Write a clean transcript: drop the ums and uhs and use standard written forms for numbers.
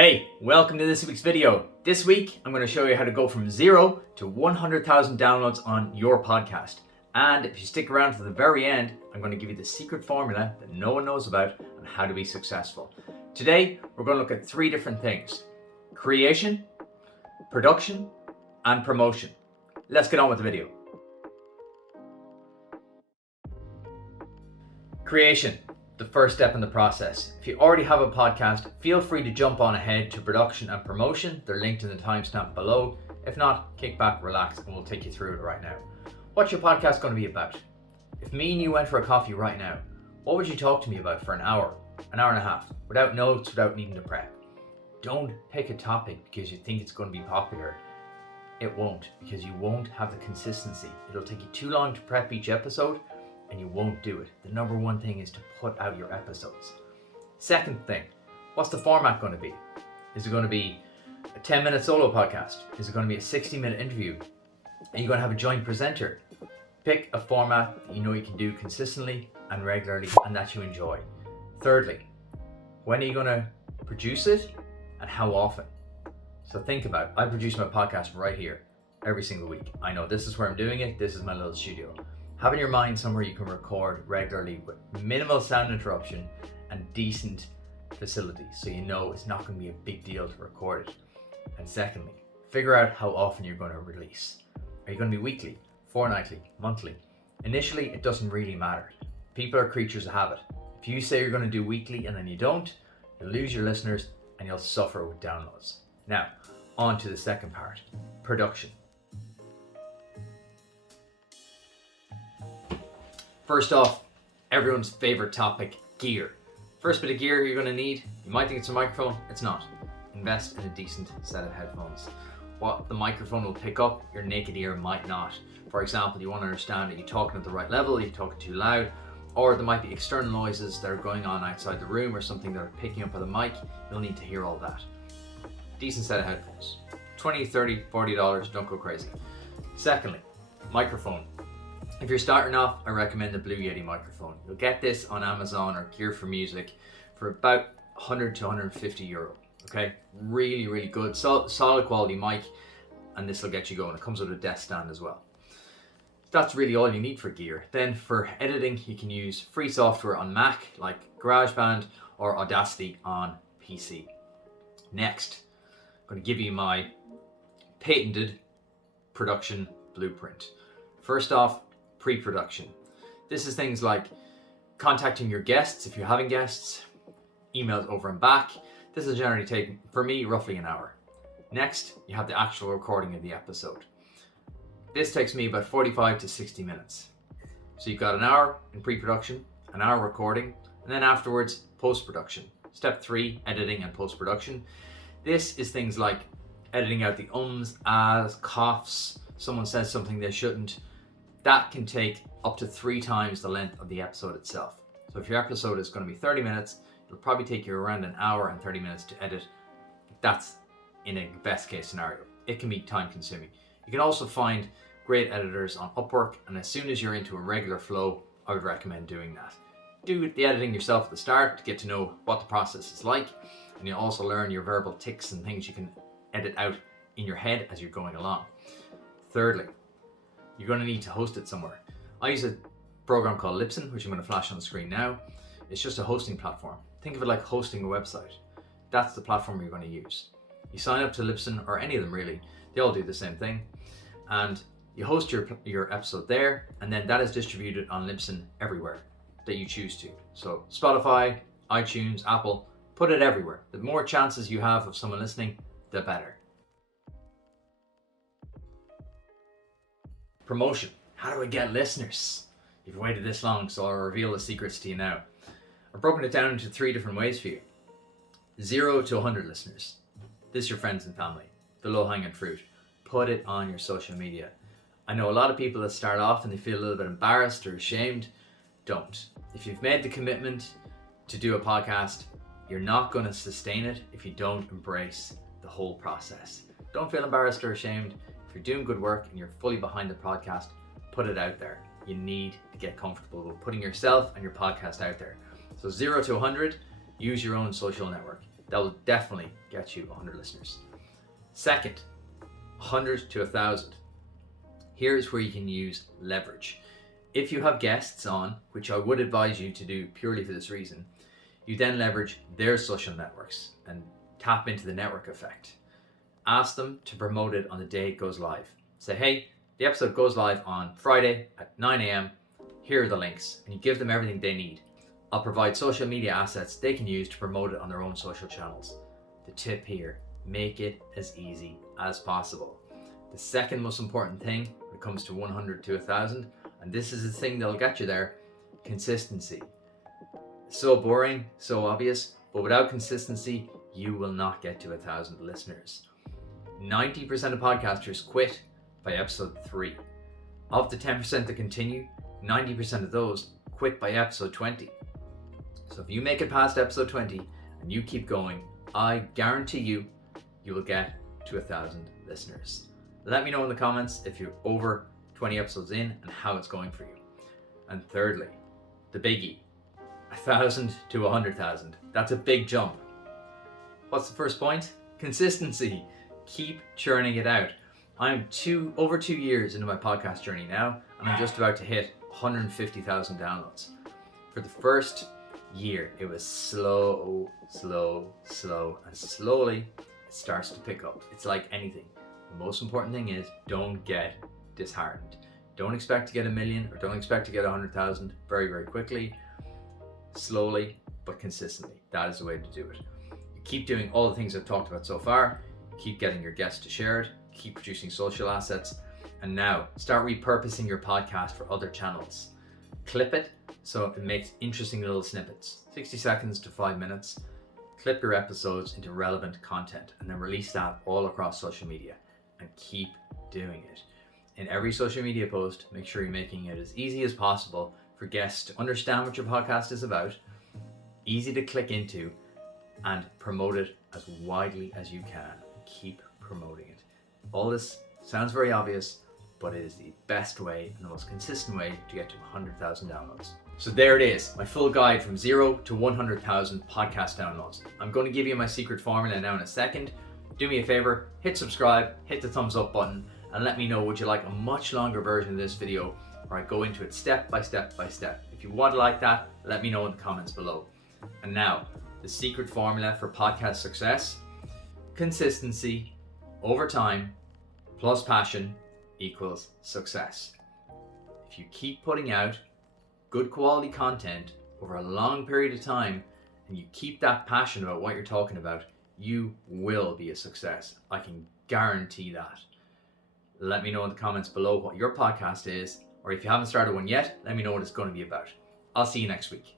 Hey, welcome to this week's video. This week, I'm going to show you how to go from 0 to 100,000 downloads on your podcast. And if you stick around to the very end, I'm going to give you the secret formula that no one knows about on how to be successful. Today, we're going to look at three different things: creation, production, and promotion. Let's get on with the video. Creation. The first step in the process. If you already have a podcast, feel free to jump on ahead to production and promotion. They're linked in the timestamp below. If not, kick back, relax, and we'll take you through it right now. What's your podcast going to be about? If me and you went for a coffee right now, what would you talk to me about for an hour and a half, without notes, without needing to prep? Don't pick a topic because you think it's going to be popular. It won't, because you won't have the consistency. It'll take you too long to prep each episode, and you won't do it. The number one thing is to put out your episodes. Second thing, what's the format going to be? Is it going to be a 10-minute solo podcast? Is it going to be a 60-minute interview? Are you going to have a joint presenter? Pick a format that you know you can do consistently and regularly and that you enjoy. Thirdly, when are you going to produce it and how often? So think about it. I produce my podcast right here every single week. I know this is where I'm doing it. This is my little studio. Have in your mind somewhere you can record regularly with minimal sound interruption and decent facilities, so you know it's not going to be a big deal to record it. And secondly, figure out how often you're going to release. Are you going to be weekly, fortnightly, monthly? Initially, it doesn't really matter. People are creatures of habit. If you say you're going to do weekly and then you don't, you'll lose your listeners and you'll suffer with downloads. Now, on to the second part, production. First off, everyone's favorite topic, gear. First bit of gear you're going to need, you might think it's a microphone, it's not. Invest in a decent set of headphones. What the microphone will pick up, your naked ear might not. For example, you want to understand that you're talking at the right level, you're talking too loud, or there might be external noises that are going on outside the room or something that are picking up with a mic. You'll need to hear all that. Decent set of headphones. $20, $30, $40, don't go crazy. Secondly, microphone. If you're starting off, I recommend the Blue Yeti microphone. You'll get this on Amazon or Gear for Music for about 100 to 150 euro. Okay, really, really good, solid quality mic, and this will get you going. It comes with a desk stand as well. That's really all you need for gear. Then for editing, you can use free software on Mac like GarageBand or Audacity on PC. Next, I'm going to give you my patented production blueprint. First off, pre-production. This is things like contacting your guests if you're having guests, emails over and back. This will generally take, for me, roughly an hour. Next, you have the actual recording of the episode. This takes me about 45 to 60 minutes. So you've got an hour in pre-production, an hour recording, and then afterwards, post-production. Step 3, editing and post-production. This is things like editing out the ums, ahs, coughs, someone says something they shouldn't. That can take up to 3 times the length of the episode itself. So if your episode is going to be 30 minutes, it'll probably take you around an hour and 30 minutes to edit. That's in a best case scenario. It can be time consuming. You can also find great editors on Upwork, and as soon as you're into a regular flow, I would recommend doing that. Do the editing yourself at the start to get to know what the process is like, and you'll also learn your verbal tics and things you can edit out in your head as you're going along. Thirdly, you're going to need to host it somewhere. I use a program called Libsyn, which I'm going to flash on the screen now. It's just a hosting platform. Think of it like hosting a website. That's the platform you're going to use. You sign up to Libsyn, or any of them really. They all do the same thing. And you host your episode there, and then that is distributed on Libsyn everywhere that you choose to. So Spotify, iTunes, Apple, put it everywhere. The more chances you have of someone listening, the better. Promotion. How do I get listeners? You've waited this long, so I'll reveal the secrets to you now. I've broken it down into 3 different ways for you. 0 to 100 listeners. This is your friends and family. The low-hanging fruit. Put it on your social media. I know a lot of people that start off and they feel a little bit embarrassed or ashamed. Don't. If you've made the commitment to do a podcast, you're not going to sustain it if you don't embrace the whole process. Don't feel embarrassed or ashamed. If you're doing good work and you're fully behind the podcast, put it out there. You need to get comfortable with putting yourself and your podcast out there. So 0 to 100, use your own social network. That will definitely get you 100 listeners. Second, 100 to 1,000. Here's where you can use leverage. If you have guests on, which I would advise you to do purely for this reason, you then leverage their social networks and tap into the network effect. Ask them to promote it on the day it goes live. Say, hey, the episode goes live on Friday at 9 a.m. Here are the links, and you give them everything they need. I'll provide social media assets they can use to promote it on their own social channels. The tip here, make it as easy as possible. The second most important thing when it comes to 100 to 1,000, and this is the thing that'll get you there, consistency. So boring, so obvious, but without consistency, you will not get to 1,000 listeners. 90% of podcasters quit by episode 3. Of the 10% that continue, 90% of those quit by episode 20. So if you make it past episode 20 and you keep going, I guarantee you will get to 1,000 listeners. Let me know in the comments if you're over 20 episodes in and how it's going for you. And thirdly, the biggie, 1,000 to 100,000. That's a big jump. What's the first point? Consistency. Keep churning it out. I'm over 2 years into my podcast journey now, and I'm just about to hit 150,000 downloads. For the first year, it was slow, and slowly it starts to pick up. It's like anything. The most important thing is don't get disheartened. Don't expect to get 1 million or don't expect to get 100,000 very, very quickly. Slowly, but consistently. That is the way to do it. You keep doing all the things I've talked about so far. Keep getting your guests to share it. Keep producing social assets. And now start repurposing your podcast for other channels. Clip it so it makes interesting little snippets, 60 seconds to 5 minutes. Clip your episodes into relevant content and then release that all across social media and keep doing it. In every social media post, make sure you're making it as easy as possible for guests to understand what your podcast is about, easy to click into, and promote it as widely as you can. Keep promoting it. All this sounds very obvious, but it is the best way and the most consistent way to get to 100,000 downloads. So there it is, my full guide from 0 to 100,000 podcast downloads. I'm going to give you my secret formula now in a second. Do me a favor, hit subscribe, hit the thumbs up button, and let me know, would you like a much longer version of this video where I go into it step by step by step. If you want to like that, let me know in the comments below. And now, the secret formula for podcast success: consistency over time plus passion equals success. If you keep putting out good quality content over a long period of time and you keep that passion about what you're talking about, you will be a success. I can guarantee that. Let me know in the comments below what your podcast is, or if you haven't started one yet, let me know what it's going to be about. I'll see you next week.